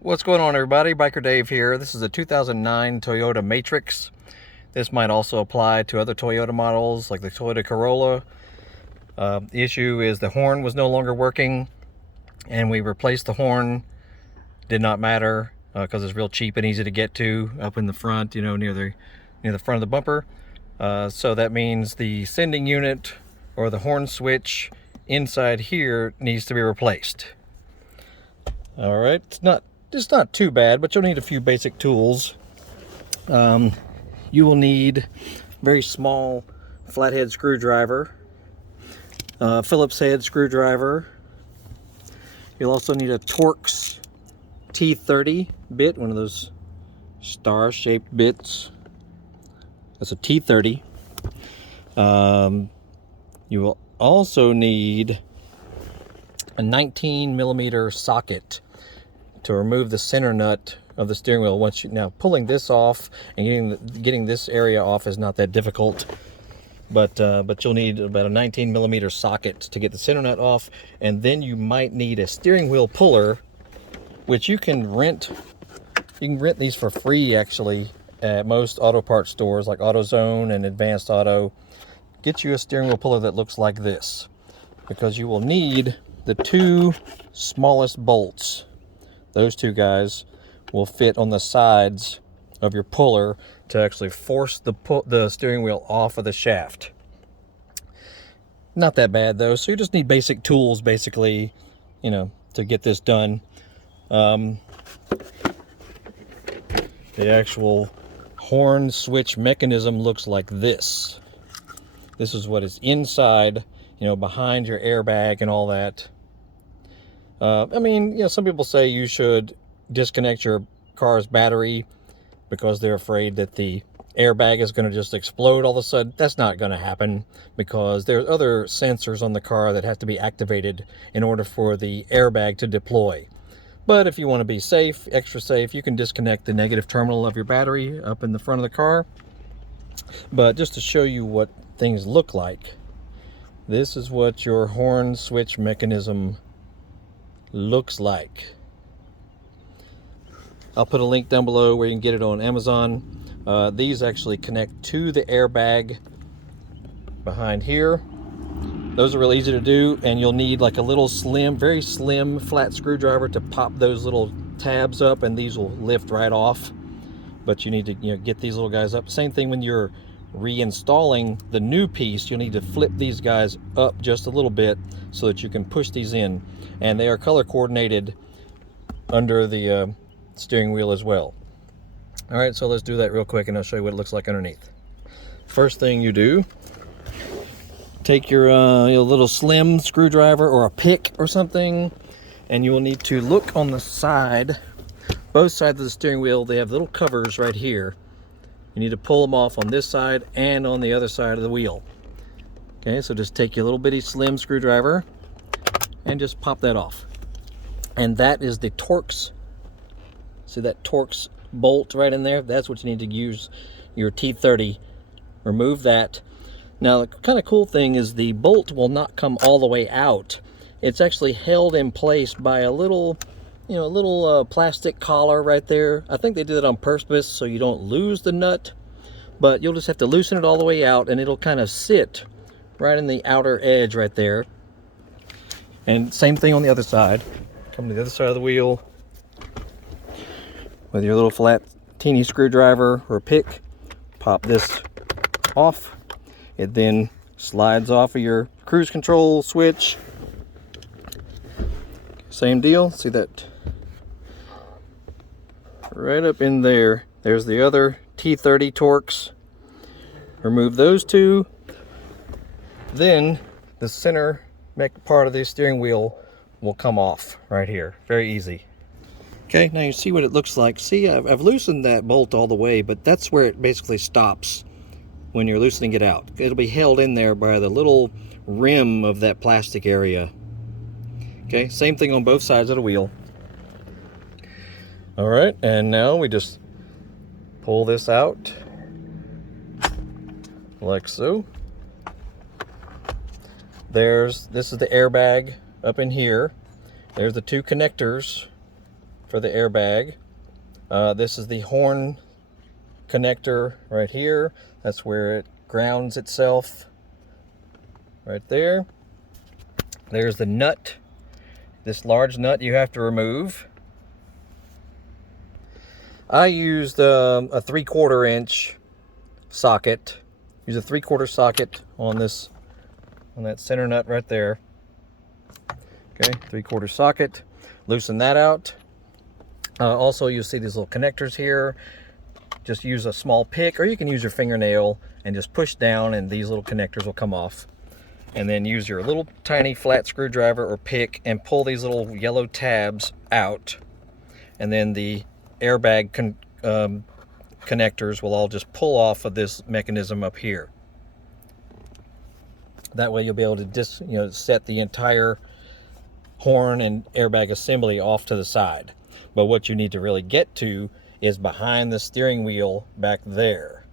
What's going on, everybody? Biker Dave here. This is a 2009 Toyota Matrix. This might also apply to other Toyota models like the Toyota Corolla. The issue is the horn was no longer working, and we replaced the horn. Did not matter because it's real cheap and easy to get to up in the front, you know, near the front of the bumper. So that means the sending unit or the horn switch inside here needs to be replaced. All right, it's not too bad, but you'll need a few basic tools. You will need a very small flathead screwdriver, Phillips head screwdriver. You'll also need a Torx T30 bit, one of those star-shaped bits. That's a T30. You will also need a 19mm socket to remove the center nut of the steering wheel. Now pulling this off and getting this area off is not that difficult, but you'll need about a 19mm socket to get the center nut off, and then you might need a steering wheel puller, which you can rent. You can rent these for free actually at most auto parts stores like AutoZone and Advanced Auto. Get you a steering wheel puller that looks like this, because you will need the two smallest bolts. Those two guys will fit on the sides of your puller to actually force the steering wheel off of the shaft. Not that bad though, so you just need basic tools basically, you know, to get this done. The actual horn switch mechanism looks like this. This is what is inside, you know, behind your airbag and all that. I mean, you know, some people say you should disconnect your car's battery because they're afraid that the airbag is going to just explode all of a sudden. That's not going to happen, because there's other sensors on the car that have to be activated in order for the airbag to deploy. But if you want to be safe, extra safe, you can disconnect the negative terminal of your battery up in the front of the car. But just to show you what things look like, this is what your horn switch mechanism looks like. I'll put a link down below where you can get it on Amazon. These actually connect to the airbag behind here. Those are really easy to do, and you'll need like a little slim, very slim flat screwdriver to pop those little tabs up, and these will lift right off. But you need to, you know, get these little guys up. Same thing when you're reinstalling the new piece, you'll need to flip these guys up just a little bit so that you can push these in, and they are color coordinated under the steering wheel as well. All right, so let's do that real quick and I'll show you what it looks like underneath. First thing you do, take your little slim screwdriver or a pick or something, and you will need to look on the side, both sides of the steering wheel. They have little covers right here. You need to pull them off on this side and on the other side of the wheel. Okay, so just take your little bitty slim screwdriver and just pop that off. And that is the Torx. See that Torx bolt right in there? That's what you need to use your T30. Remove that. Now the kind of cool thing is the bolt will not come all the way out. It's actually held in place by a little, you know, a little plastic collar right there. I think they did it on purpose so you don't lose the nut, but you'll just have to loosen it all the way out, and it'll kind of sit right in the outer edge right there. And same thing on the other side. Come to the other side of the wheel with your little flat teeny screwdriver or pick, pop this off. It then slides off of your cruise control switch. Same deal, see that right up in there. There's the other T30 Torx. Remove those two. Then the center part of the steering wheel will come off right here. Very easy. Okay, now you see what it looks like. See, I've loosened that bolt all the way, but that's where it basically stops when you're loosening it out. It'll be held in there by the little rim of that plastic area. Okay, same thing on both sides of the wheel. All right, and now we just pull this out like so. This is the airbag up in here. There's the two connectors for the airbag. This is the horn connector right here. That's where it grounds itself right there. There's the nut. This large nut you have to remove. I used a 3/4 inch socket. Use a 3/4 socket on this, on that center nut right there. Okay, 3/4 socket. Loosen that out. Also, you'll see these little connectors here. Just use a small pick, or you can use your fingernail and just push down, and these little connectors will come off. And then use your little tiny flat screwdriver or pick and pull these little yellow tabs out. And then the airbag connectors will all just pull off of this mechanism up here. That way you'll be able to set the entire horn and airbag assembly off to the side. But what you need to really get to is behind the steering wheel back there.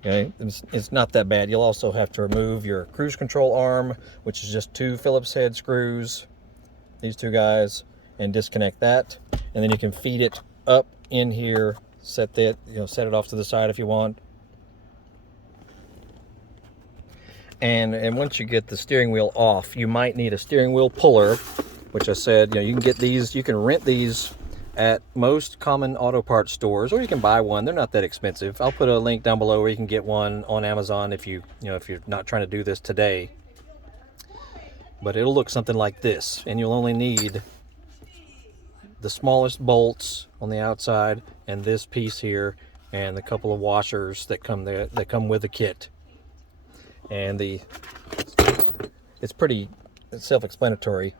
Okay, it's not that bad. You'll also have to remove your cruise control arm, which is just 2 Phillips head screws, these 2 guys, and disconnect that. And then you can feed it up in here, set it off to the side if you want. And once you get the steering wheel off, you might need a steering wheel puller, which I said, you can get these, you can rent these at most common auto parts stores, or you can buy one. They're not that expensive. I'll put a link down below where you can get one on Amazon if if you're not trying to do this today. But it'll look something like this, and you'll only need the smallest bolts on the outside and this piece here, and the couple of washers that come with the kit. And it's pretty self-explanatory.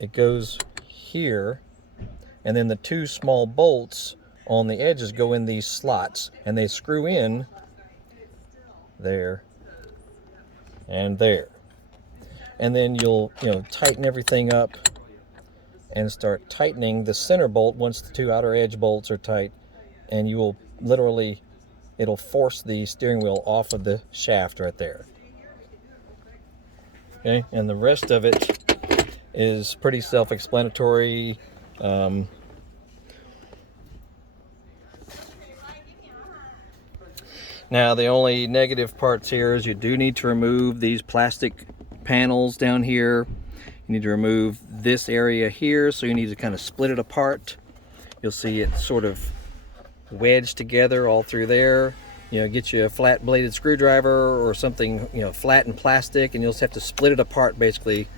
It goes here, and then the 2 small bolts on the edges go in these slots, and they screw in there and there. And then you'll tighten everything up and start tightening the center bolt once the 2 outer edge bolts are tight, and you will literally, it'll force the steering wheel off of the shaft right there. Okay, and the rest of it is pretty self-explanatory. Now the only negative parts here is you do need to remove these plastic panels down here. You need to remove this area here, so you need to kind of split it apart. You'll see it sort of wedged together all through there. Get you a flat bladed screwdriver or something, flat and plastic, and you'll just have to split it apart basically.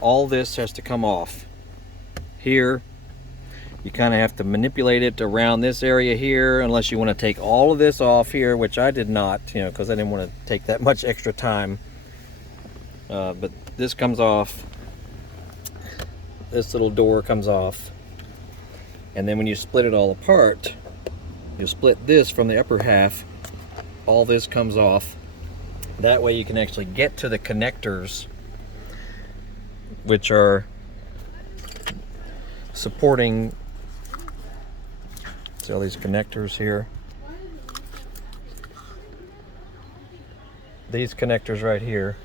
All this has to come off. Here, you kind of have to manipulate it around this area here, unless you want to take all of this off here, which I did not, because I didn't want to take that much extra time. But this comes off. This little door comes off. And then when you split it all apart, you'll split this from the upper half. All this comes off. That way you can actually get to the connectors, which are supporting, see all these connectors here. These connectors right here,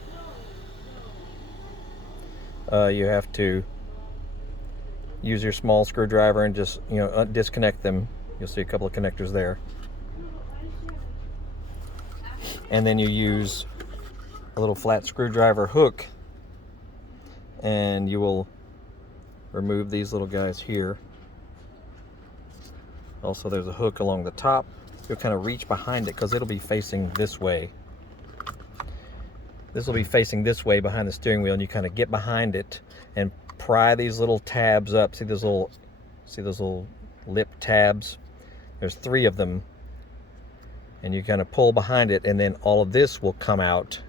you have to use your small screwdriver and just disconnect them. You'll see a couple of connectors there. And then you use a little flat screwdriver hook, and you will remove these little guys here. Also, there's a hook along the top. You'll kind of reach behind it because it'll be facing this way. This will be facing this way behind the steering wheel, and you kind of get behind it and pry these little tabs up. See those little lip tabs? There's 3 of them. And you kind of pull behind it, and then all of this will come out.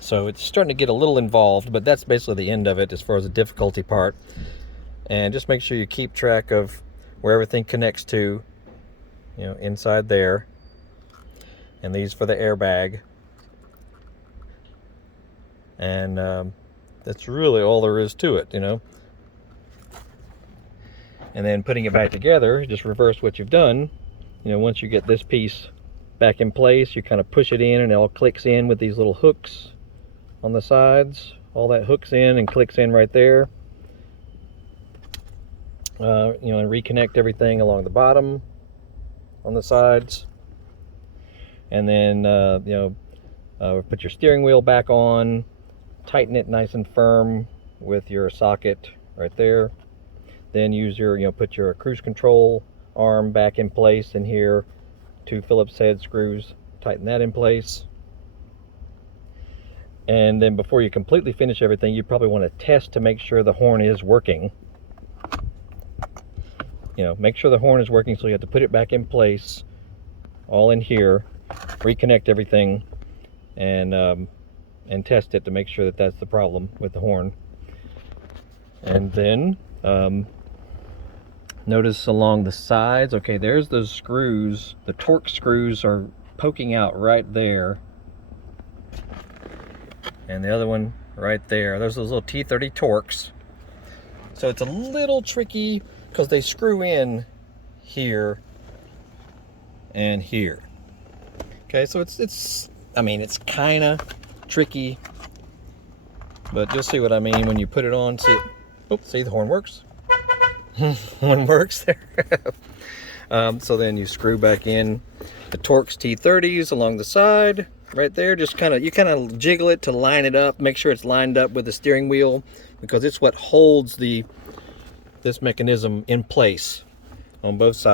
So it's starting to get a little involved, but that's basically the end of it as far as the difficulty part. And just make sure you keep track of where everything connects to, inside there. And these for the airbag. And that's really all there is to it, And then putting it back together, just reverse what you've done. Once you get this piece back in place, you kind of push it in, and it all clicks in with these little hooks on the sides. All that hooks in and clicks in right there. You know, and reconnect everything along the bottom, on the sides, and then you know, put your steering wheel back on, tighten it nice and firm with your socket right there. Then use your, you know, put your cruise control arm back in place in here, 2 Phillips head screws, tighten that in place. And then before you completely finish everything, you probably want to test to make sure the horn is working. You know, make sure the horn is working, so you have to put it back in place, all in here, reconnect everything, and test it to make sure that that's the problem with the horn. And then notice along the sides, okay, there's those screws, the torque screws are poking out right there, and the other one right there. There's those little T30 torques. So it's a little tricky because they screw in here and here. Okay, so it's I mean, it's kind of tricky, but you'll see what I mean when you put it on. See, oh, see, the horn works. One works there. So then you screw back in the Torx T30s along the side right there. Just you kind of jiggle it to line it up, make sure it's lined up with the steering wheel, because it's what holds this mechanism in place on both sides.